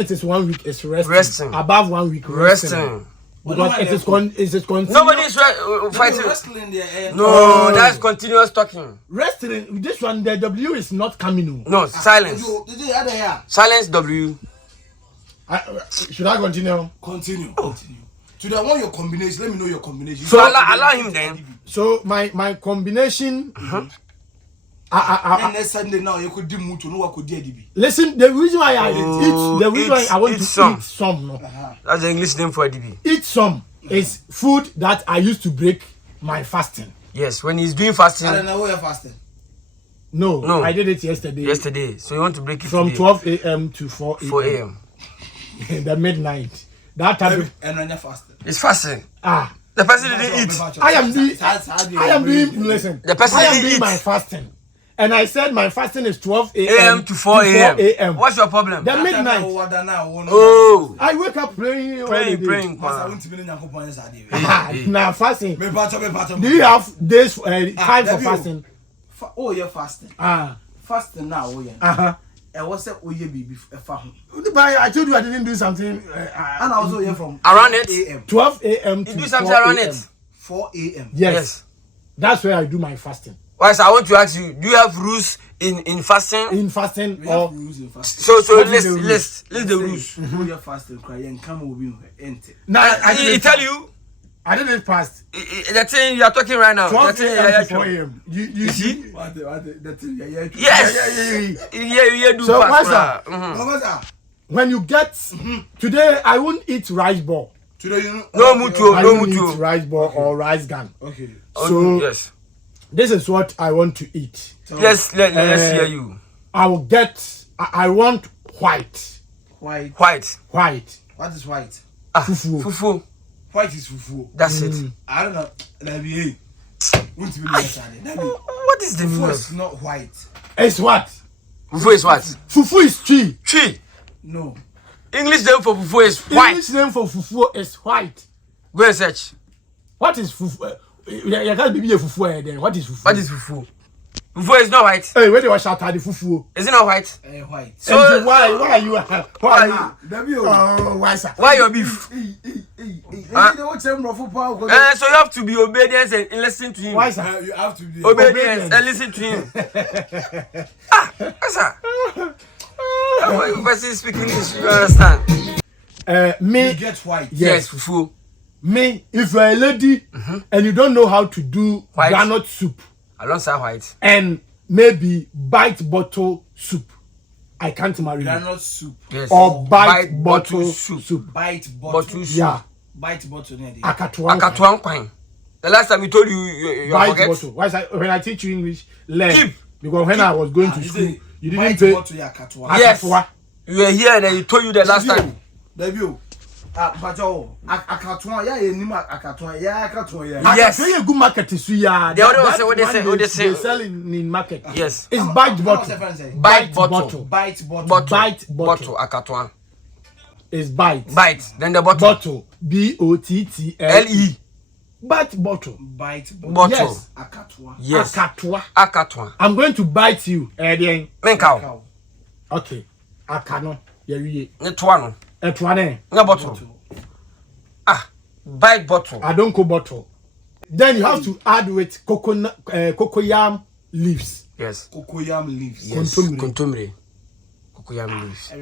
It is 1 week, it's resting. Above 1 week, resting. Because it is continuous. Nobody is fighting. No, that's continuous talking. Wrestling, this one, the W is not coming. No, silence. Silence W. Should I continue? Continue. Today I want your combination. Let me know your combination. So allow him then. So my combination. Next Sunday now you could do mutu no could do. Listen, the reason why I eat, the reason why I want to eat some. No. That's the English name for DB. Eat some is food that I used to break my fasting. Yes, when he's doing fasting. I don't know where you're fasting. No, I did it yesterday. Yesterday, so you want to break it from today. 12 a.m. to 4 a.m. 4 a.m. The midnight. That time. And when you're fasting. It's fasting. The person didn't eat. I am doing. Listen. The person I am didn't doing eat. my fasting. And I said my fasting is 12 a.m. to 4 a.m. What's your problem? The midnight. Oh. I wake up praying. Now fasting. Do you have days time for fasting? Oh, you're fasting. Fasting now. I was at I told you I didn't do something. And I was here from around it. 12 a.m. to you do something around it. 4 a.m. Yes. That's where I do my fasting. Why, so I want to ask you, do you have rules in fasting? In fasting, we have rules in fasting. So list the rules. You're fasting, cry and come will be empty. Now I tell you, I didn't fast. The thing you are talking right now. 12 a.m. to 4 a.m. You see? Yes. Yeah, do so fast. When you get today, I won't eat rice ball. Today, you know, no mutu. Eat rice ball or rice gun. Okay. So yes. This is what I want to eat. Yes, let's hear you. I will get. I want white. White. What is white? Fufu. White is fufu. That's it. I don't know. What is the fufu? Is not white. It's what? Fufu is what? Fufu is tree. Tree. No. English name for fufu is white. English name for fufu is white. Go and search. What is fufu? You can't be a fufu then. What is fufu? What is fufu? Fufu is not white. Hey, where do I shout at the fufu? Is it not white? White. So why are you? Why sir? Why your beef? So you have to be obedient and listen to him. Why sir? You have to be obedient and listen to him. Sir. When you person speak English, you understand? Me you get white. Yes, fufu. Me, if you're a lady and you don't know how to do granite soup, I don't say white, and maybe bite bottle soup, I can't marry you. Granite soup. Yes. Or bite bottle soup. Bite bottle soup. Yeah. Bite bottle. Akatuan kwang. The last time we told you bite forget. Bottle. When I teach you English, learn. Keep. Because when I was going to school, you didn't pay. Yes. You were here and then you told you the last time. Debut. Akatuan, yes. Very good market is yeah. The other one say what they say. They sell in market. Yes. It's bite bottle. Bite bottle. Bite bottle. Akatuan. It's bite. Bite. Then the bottle. Bottle. BOTTLE. Bite bottle. Bite bottle. Yes. Akatuan. Yes. Akatuan. I'm going to bite you. Menkau. Okay. Akano. Yeri. Netwano. Etwane. No bottle. Bite bottle. I don't go bottle. Then you have to add with cocoyam leaves. Yes. Cocoyam leaves. Yes. Contumely. Cocoyam leaves.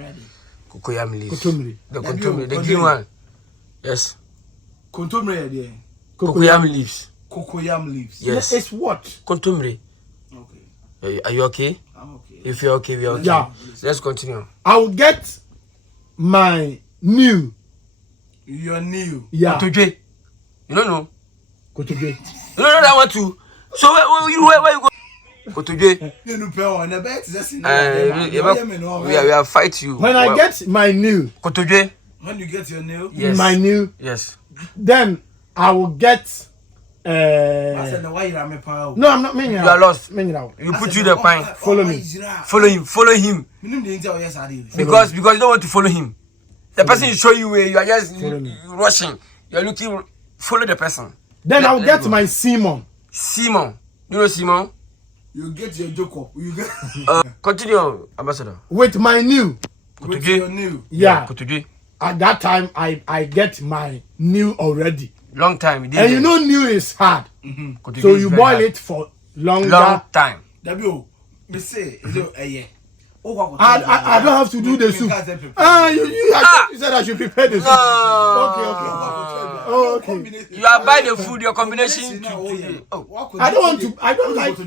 Cocoyam leaves. Contumely. The contumely. The green one. Yes. Contumely. Cocoyam leaves. Cocoyam leaves. Yes. It's what? Contumely. Okay. Are you okay? I'm okay. If you're okay, we're okay. Yeah. Let's continue. I will get my new. You're new. Yeah. Kotodwe. You don't know. Kotodwe. You don't know that one too. So where you go? Kotodwe. You know, pay on the bet. We are fight you. When I get my new. Kotodwe. When you get your new. Yes. My new. Yes. Then I will get. I said, why you me power? No, I'm not meaning. You are lost. You put you the pine. Follow me. Follow him. Because you don't want to follow him. The person is showing you where you are just rushing. You are looking. Follow the person. Then I'll get my Simon. Simon. You know Simon? You get your joke. You get. Continue, Ambassador. With my new. Yeah. At that time, I get my new already. Long time. And you know new is hard. So you boil it for long time. W, me say, I don't have to do the soup. You said I should prepare the soup. Okay. You are buying the food, your combination. I don't like.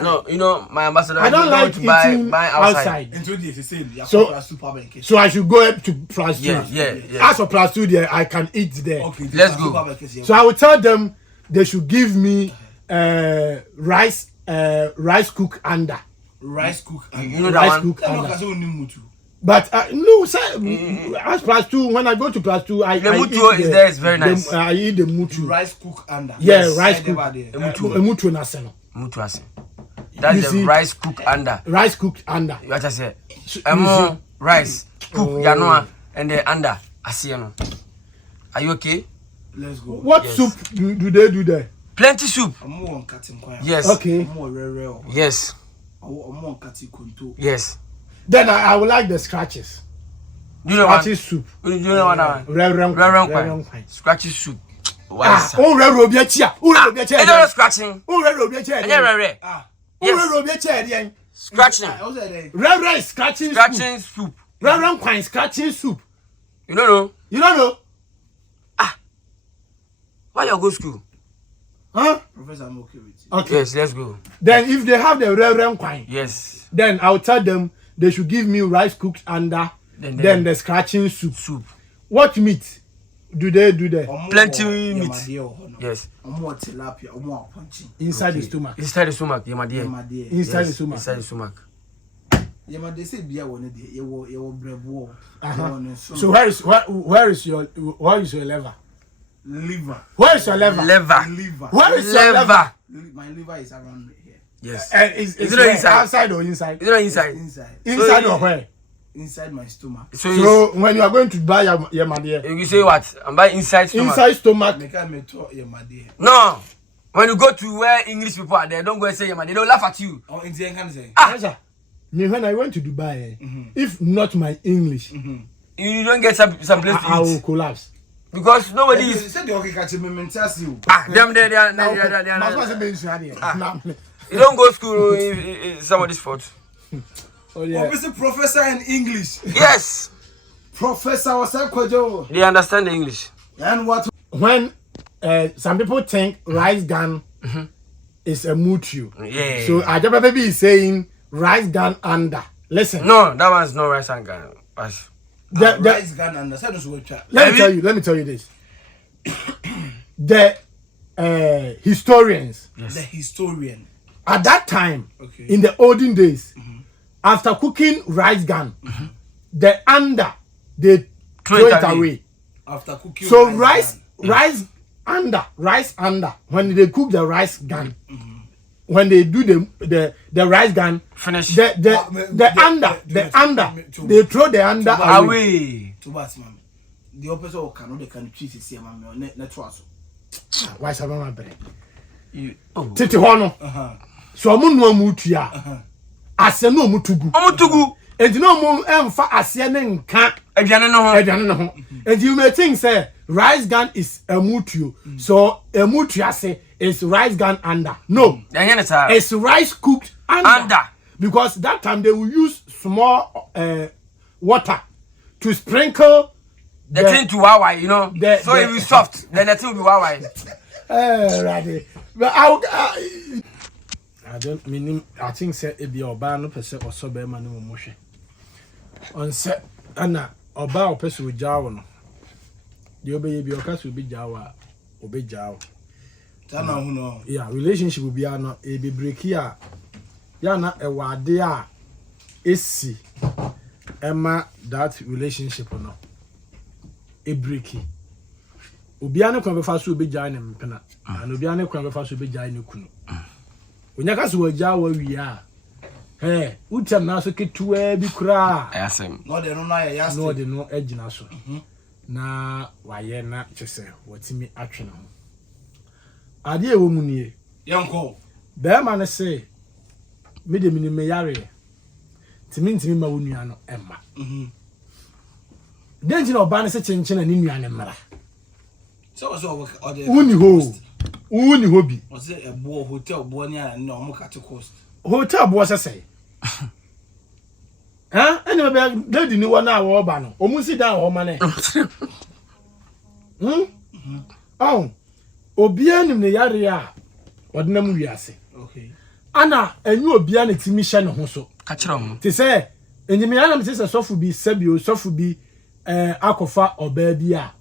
No, you know, my ambassador. I don't like eating buy outside. So I should go up to plus 2. Yeah. As for plus 2 there, I can eat there. Okay, let's go. So I will tell them they should give me rice cook under. Rice cook and you know that one. But no, sir. As plus 2, when I go to plus 2, I mutu is there. It's very nice. I eat the mutu. Rice cook under. Yeah, rice cook. Mutu naseno. Mutu ase. That's the rice cook under. Rice cooked under. What I say? Rice cook yanoa and the under asiano. Are you okay? Let's go. What soup do they do there? Plenty soup. Yes. Okay. Yes. Yes. Then I would like the scratches. You know scratchy what? Soup. You know what? Reverend scratchy soup. Scratching. Scratching soup. Reverend Quine scratching soup. You don't know? You don't know? Why you go school? Huh? Professor, I'm okay with you. Okay. Yes, let's go. Then if they have the Reverend Quine, yes, then I'll tell them they should give me rice cooked under, then the scratching soup. What meat do they do there? Plenty meat. Yes. Inside the stomach. Inside the stomach, yeah, my dear. Inside the stomach. Inside the stomach. So where is your liver? Liver. Where is your liver? Where is your liver? My liver is around here. Yes. Is it inside? Outside or inside? Is it inside? Inside or where? Inside my stomach. So when you are going to buy your madia, you say what? I'm buying inside stomach. Inside stomach. No. When you go to where English people are there, don't go and say your they don't laugh at you. Oh, Indian can say. Me when I went to Dubai, if not my English, you don't get some place to eat. I will collapse. Because nobody is. Them you don't go school in somebody's fault. Oh yeah. Obviously, professor in English. Yes. Professor Osakojo. They understand the English. And what? When some people think rice gun is a mutu. Yeah. So Ajaba baby is saying rice gun under. Listen. No, that one's no rice and gun. Rice gun under. Let me tell you this. The historians. Yes. The historian. At that time, in the olden days, after cooking rice gun, the under they throw it away. After cooking. So rice under. When they cook the rice gun, when they do the rice gun, finish the under, they throw the under away. The opposite of Canada can treat it. Why is my bread? Titi hono. So amu no mutua. Ase no mutugu. Omutugu. And no mo emfa ase ne nka aduane no ho. And you may think say rice gun is a mutuo. So a mutua say is rice gun under. No. It's rice cooked under. Because that time they will use small water to sprinkle the thing to wawa, you know. So it will be soft. Then the thing will be wawa. Right. But I don't mean I think say it be oba no person or so be man no mo hwe. On say ana oba o person o jawo no. The obey be o ka so be jawo obe jawo. Tana hu no. Yeah, relationship will be no e be break here. Ya na e wade a esi ema that relationship no. E breaki obia ne kwa be fa so be jai ne mpena and obia ne kwa be fa so be jai ne kunu onyaka so wagya wa wi a utem na so ketua bi kura ayasem no de no na ya yasti no de no agina so na waye na chese watimi atwe no ade e wo mu nie yanko be ma ne se me de me yare timi ma wo nua no emma denji na oba ne se chenchen na ni nua ne mra so uni ho bi o se ebo hotel bo ni ana na omo kate cost hotel bo sese ha ene be lady ni wona a wo ba no omu si dan ho ma ne oh obia nim ne yare a odinam wiase okay ana enyu obia ne timi hye ne ho so ka kire mo te se enyimi ana me se sofu bi sabio sofu bi akofa oba bi a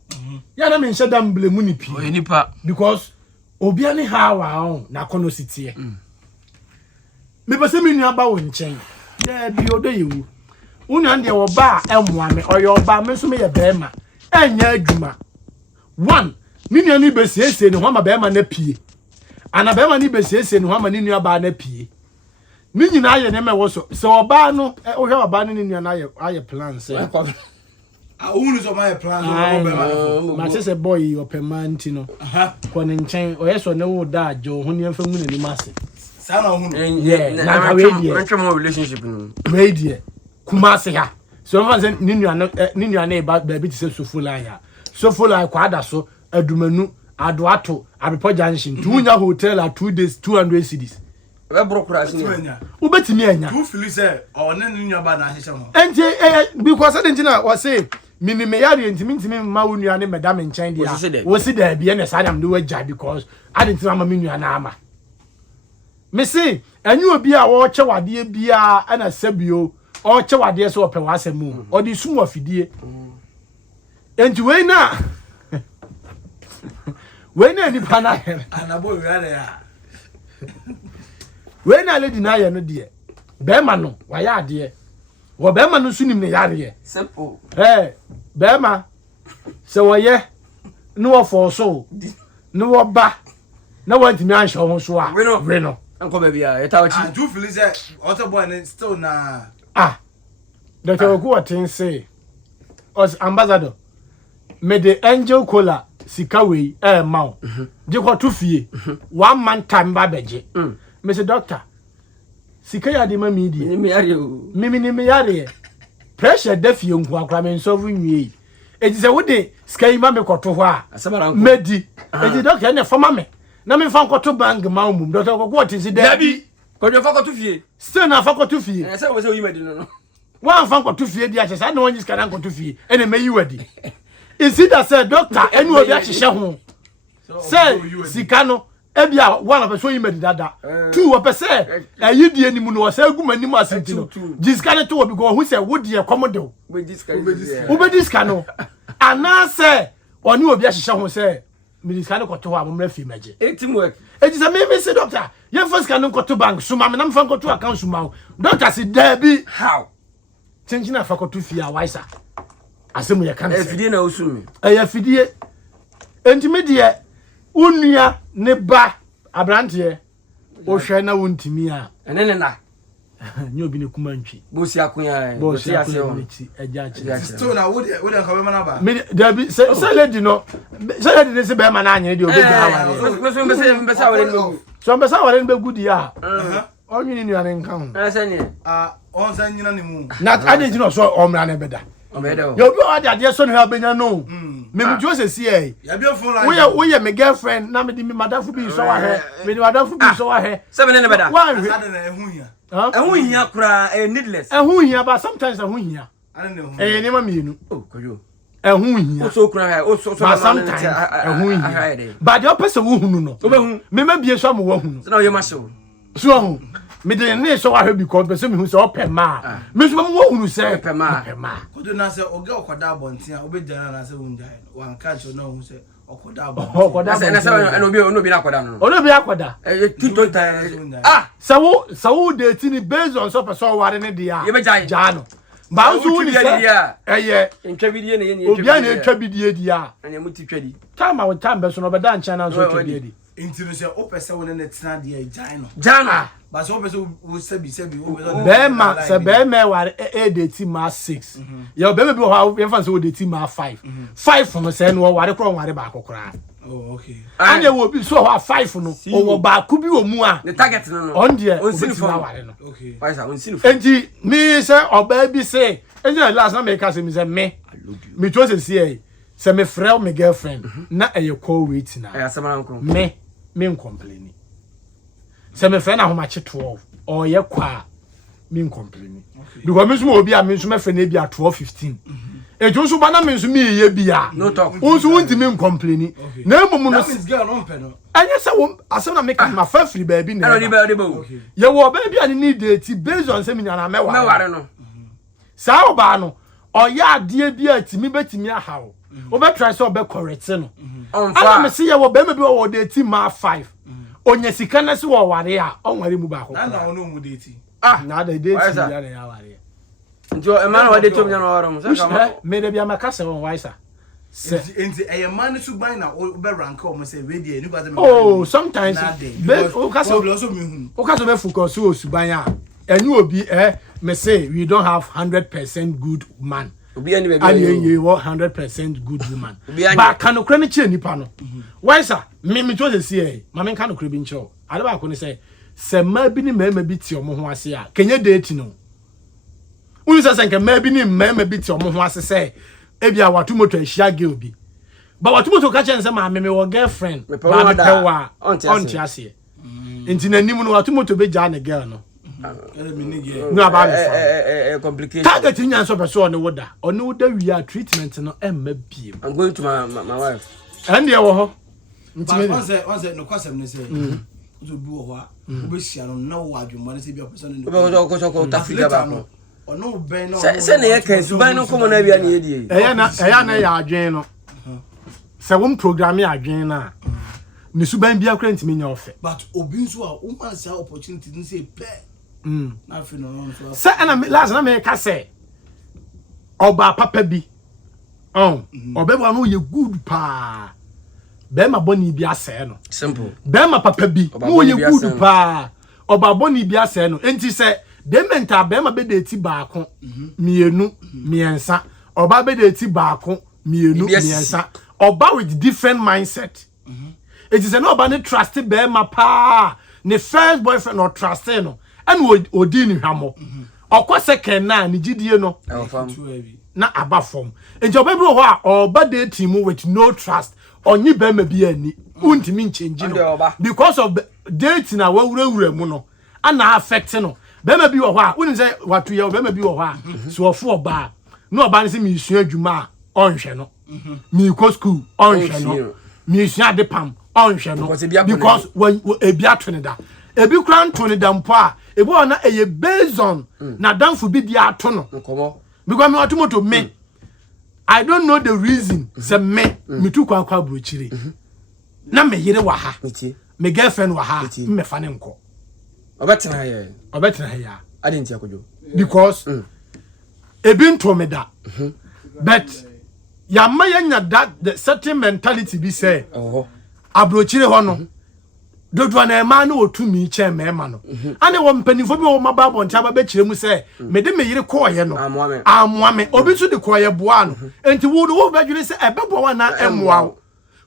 ya na me nhye dam blemu ni pi o nipa because obia ne ha wa on na kono sitie me pese me nua ba wo nchen ya bi odo yewu unu ande wo ba emwa me oyo ba me so me ye bema enya adwuma one ni nua ni besiesie ne ho ma bema na pie ana bema ni besiesie ne ho ma ni nua ba na pie ni nyina aye ne me wo so oba no o hwe oba no ni nua na aye plan say unu so my plan no bema ma se boy opemanti no ko ne nchen o yeso ne wo da ajo ho ne mfa mu ne mase sa na unu na we relationship no we die kumase ha so mfa se ni nua na ba bi ti se sofola kwa ada so adumanu adoato abepo junction tu nya hotel at 2 days 200 cedis we bro kura sini ubetimi anya tu feel say o ne nua ba na ahye ho enti because I didn't know what say me yare ntimi ma wo nua ne madam nchen dia wo si da bia na sadam do agya because I didn't know ma me nua na ama me say anyu obi a wo che wade bia ana sabio o che wade so ope wasemu o di sumo afidie enti we na ni pana here anabo wiare ya we na lady na ye no de be ma no wa ya de wo be ma no sunim ne yare ye simple be ma se wo ye no wo for so no wo ba na want me ansho ho so a we no anko ba bia eta wachi tu feel say other boy still na Dr. Oku watin say os ambassador me the angel cola sikawei ma je ko to fie 1 month time ba beje me say doctor sikaya de ma mi die me yare o me yare pressure da fie nku akra me so nwie e ji se wo de skai ma me koto ho a medi e ji doctor na fama me na me fa koto bank ma mum Dr. Oku watin say dabi ko je fa koto fie still na fa koto fie e say wo say o yimadi no one fan koto fie dia chesa na wonyi skana koto fie ene meyi wadi is it that say doctor enu obi a hihye ho say sika no ebia one of so yimadi dada two of say ayidie ni mu no say agumani mu asenti no jiskane to obi go hu say wodi e komodo ubedi skano ana say oni obi a hihye ho say medical koto ha mo fi meje teamwork e just me say doctor ye first kan koto bank suma me na mfa koto account suma doctor say dabi how chenji na fakoto fi a waisa asemu ye kan fidie na osumi ya fidie entime de unua ne ba abrante o hwe na wontimi a ene na nyi obi ne kuma ntwi bosi akunya bosi ase o eja chi still na wo de nka be mana ba me dabi say lady no say lady ne se be ma na anya de obi ga wa so mbesa wale no so mbesa wale no gudi a onyi ni nua ne nka ho say ni on san nyina ne mu na ade jino so omra na beda yo bi o ade so ne ha benya no me mu jo se si e ya bi phone line wo ye me girlfriend na me di me madafu bi so wa he me di madafu bi so wa he seven ne beda wa ade na ehun hia ehun hia kura needless ehun hia but sometimes ehun hia ade na ehun ne ma mienu kojo ehun hia o so kura ha o so sometimes ehun hia but the person wo hunu no me ma bie so am wo hunu so na ye ma show so hu me de ne so wa he because person me hu so open ma me so mo wo hunu say open ma kodo na say oga okoda abontin a obedjana na say wunjai wan catch no hu say okoda abontin okoda na say obi na akoda no obi akoda tuto sawo de ti ni based on so person ware ne dia ye be ja no ba so woni say eye ntwa bidie na ye ni obi a na ntwa bidie dia ana muti twadi time a time be so no be da ncha na so twadi di intino say opese wona na tina dia jano ba so opese wo sabi wo be ma se be me ware de ti ma 6 ye be be ho ye fan so de ti ma 5 5 no say no ware kro ware ba kokora Oh, okay. And there will be so 5 no. Or ba could be omua. The target no. On there. Okay. Why is that? On sin. And me say or baby say. And then last time make us say me. Me to say say me friend me girlfriend. Na e call wait na. Me complain. Say me friend na how much 12 or ye kwa me complain. Because me so obi a me so me friend e bi a 12 15. E jo so ba na me so me ye bia. No talk. Won so wonti me complain. Na emu no. That is girl on pen. Anya say wo asem na make my first free baby na. Okay. Ye wo baby ani need date based on say me na me ware no. Sa oba no oya ade bia timi betimi ahawo. Obe try so obe correct no. Ana me say ye wo be me bi wo date ma 5. Onya sika na se wo ware a onware mu ba ko. Na ono mu date. Na the date ya na ya ware. Njo e man wa date me na ware mo. Me de bia maka se won wise. Enti a man su ban na obe rank o mo say we dey ni kwa say. Oh, sometimes o ka so be focus o suban a enyu obi me say we don't have 100% good man. Obi ani be and you 100% good woman. But can okra ni che nipa no. Why sir? Me to say ma me kan okra bi ncho. Ade ba ko ni say ma bi ni ma bi ti omo ho ase a kenye date no. Unu say senke ma bi ni ma bi ti omo ho ase say ebia watu moto ahia girl bi. But watu moto ka chen say ma me wo girlfriend. Ba me pe wa onti ase. Nti na nim no watu moto be ja na girl no. No about complication. Target nyan so person on the water. On the water we are treatment no emma bi. I'm going to my wife. And there wo ho. But once no kwasem ne say. So do ho a. Obehia no na wo adwuma ne say bi person ne. Ko tafika ba. Ono ben no. Say na ye kan suban no komo na bia na ye die. Eya na ya adwen no. Se won program ya adwen na. Ni suban bia kra ntimi nya ofe. But obi nso a wo man say opportunity ne say pe. Na fi no so. Say na last na me ka say. Oba papa bi. Obeba no ye good pa. Be ma boni bi ase no. Simple. Be ma papa bi. No ye good pa. Oba boni bi ase no. Enti say de mental be ma be de ti baako. Mienu, miensa. Oba be de ti baako. Mienu, miensa. Oba with different mindset. It is an oba ne trusted be ma pa. Ne first boyfriend no trusted no. And odi ni hwamo. Okwa second na ni gidie no. Na aba form. Enti oba bi ho a oba dating with no trust. Onyi be ma bi ani. Untimi change no. Because of dating na wawurawura mu no. Ana affect no. Be ma bi wo ho a woni say watu ye be ma bi wo ho a. So ofo oba. No oba ni say mi sua adwuma a onhwe no. Mi go school onhwe no. Mi sua de pam onhwe no. Because when ebi atwene da. Ebi kura ntone da mpo a ebi ona eye based on na danfo bi dia ato no. Because me automoto me I don't know the reason say me tu kwa brochire. Na me yire wa ha. Me girlfriend wa ha. Me fa ne nko. Obetena here. I didn't yakojo. Because ebi ntome da. But ya nya that the certain mentality be say. Abrochire ho no. Dodo na ema na otumi che mema no. Ane wo mpanifo bi wo mababo ntia ba be kire mu se me de me yire koye no. Amwame. Obi so de koye boa no. Enti wo be dwene se ebebo wa na emwa.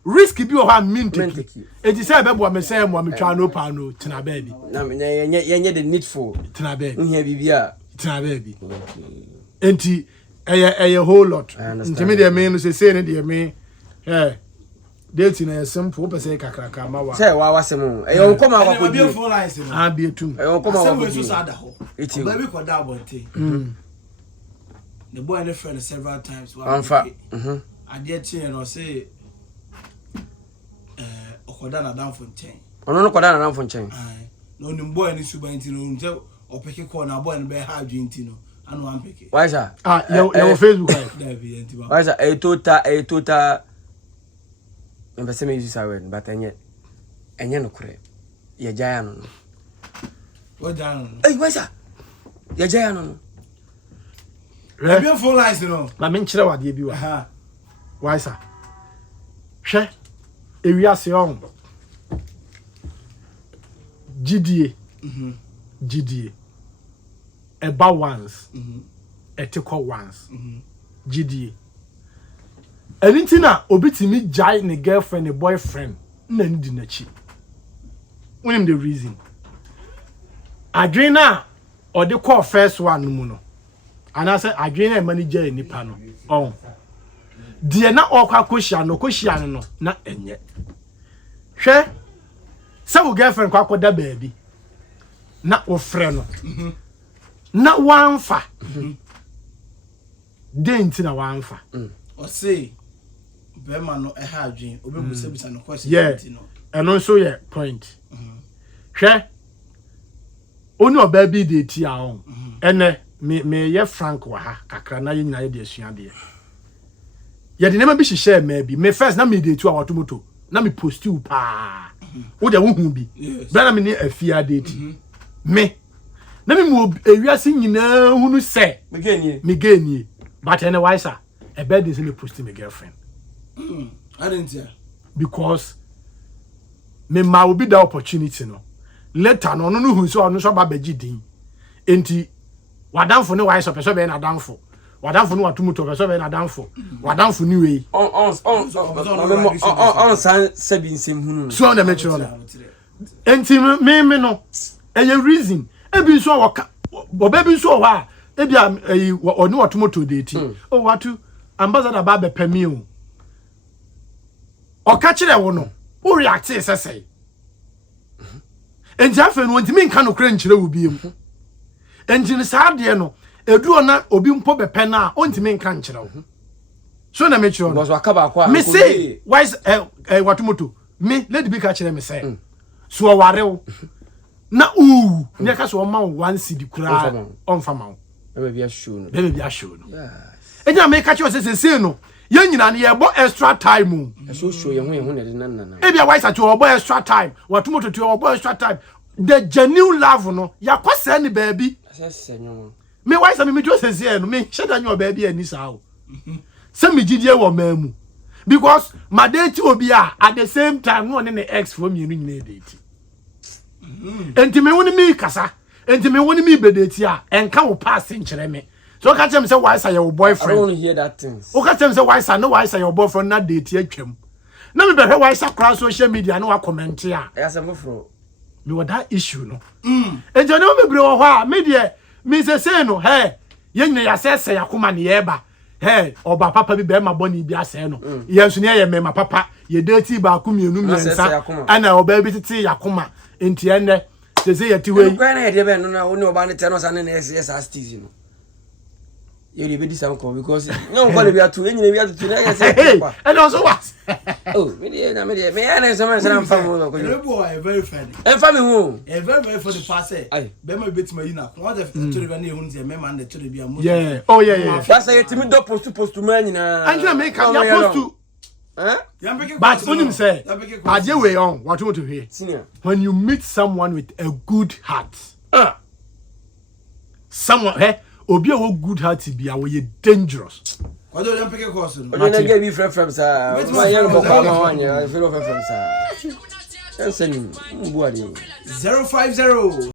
Risk bi o ha minteki. Enti se ebebo me se emwa me twa no pa no tena baby. Na yenye the needful. Tena baby. Nhia bibia. Tena baby. Enti eye whole lot. Enti me de me no se ne de me dating is simple person kakraka ma wa say wa wasem e yon koma akwa bi phone lines no bi etum e yon koma akwa so sada ho baby ko da bonte the boy and the friend several times anfa ade tie no say okoda na dan fonten ono no koda na dan fonten no ni boy ni suba nti no nte opeke ko na boy no be ha adwinti no anu ampeke why sir your Facebook da bi enti ba why sir e total Mbese me use word but enye no kure ye jaya no what down why sir ye jaya no be phone lines no na me nkire wade bi wa why sir hwe ewiase on GDA eba once etiko once GDA anything na obitimi jai ne girlfriend ne boyfriend na ndi na chi when him the reason adwena or the call first one mu no and I say adwena e manager nipa no oh die na okwa koshia no na enye hwe se wo girlfriend kwa koda baby na wo frɛ no na wanfa denti na wanfa o say be ma no e ha adwen obebusa no question no eno so ye point hwe oni oba bi de ti a on ene me ye frank wa ha kakra na ye nyina ye de asuade ye de nema bi hihye ma bi me first na me de tu a watomoto na me post you pa wo de wo hu bi bra na me ni afia de ti me na me mu ewiase nyina hunu se me genie but ene wise a bed is me post my girlfriend I didn't hear because me ma will be the opportunity no later no hu so ba beji din enti wadamfo ne wise person be na damfo wadamfo ne watumuto person be na damfo wadamfo ni we on san sabin sem hunu so na me chiro no enti me no eye reason ebi so waka obabi so wa ebi oni watumuto de ti o watu ambassador ba be pemi o o ka kire wo no o react sesei enti afa no ntimi nka no kra nkire wo biem enti ne saade no eduo na obi mpo be pe na o ntimi nka nkire wo so na me kire no was wakaba kwa me say wise watomoto me lady bi ka kire me say so o ware wo na ne ka so o ma one cd kura on fama wo be bia show no yes enya me ka kire say no ye nyina ne ye bo extra time so show ye hu ne de na e bia wise at your boy extra time watomoto to your boy extra time the genuine love no ya kwasa ni baby asese nyomo me wise me jo sese no me sheda nyo baby ani sa o se me gidie wo mamu because my date obi a at the same time no ne ex from you nyina date enti me woni mi kasa enti me woni mi bedeti a enka wo pass nkere me so ka tell me say wise your boyfriend I don't want to hear that things o ka tell me say wise no wise your boyfriend na date atwam na me be hwe wise across social media no wa comment a yasamfro me what that issue no enjo no me bre wo ho a me de me say no hey ye nyina ya sese yakoma ne ye ba hey oba papa bi be ma boni bi ase no ye nso ne ye me ma papa ye date ba ku mienu miensa ana oba bi tete yakoma enti ene say ye ti we kwa na ye de be no na oni oba ne te no sa ne yes as tizi no you dey be this uncle because no call be atu enyina be atu na yes and also what oh me na some am famu ko you boy very funny en famu hu e very for the past be ma betima yi na what if to be na ehun say me man the to be am yeah oh yeah that's say timi do post to man nyina anjuna make am ya post to but when you say aje we on what you want to hear when you meet someone with a good heart someone obi a good heart be a we dangerous what do you pick a course no na get be from sir my young boy ma wanya I feel from sir 050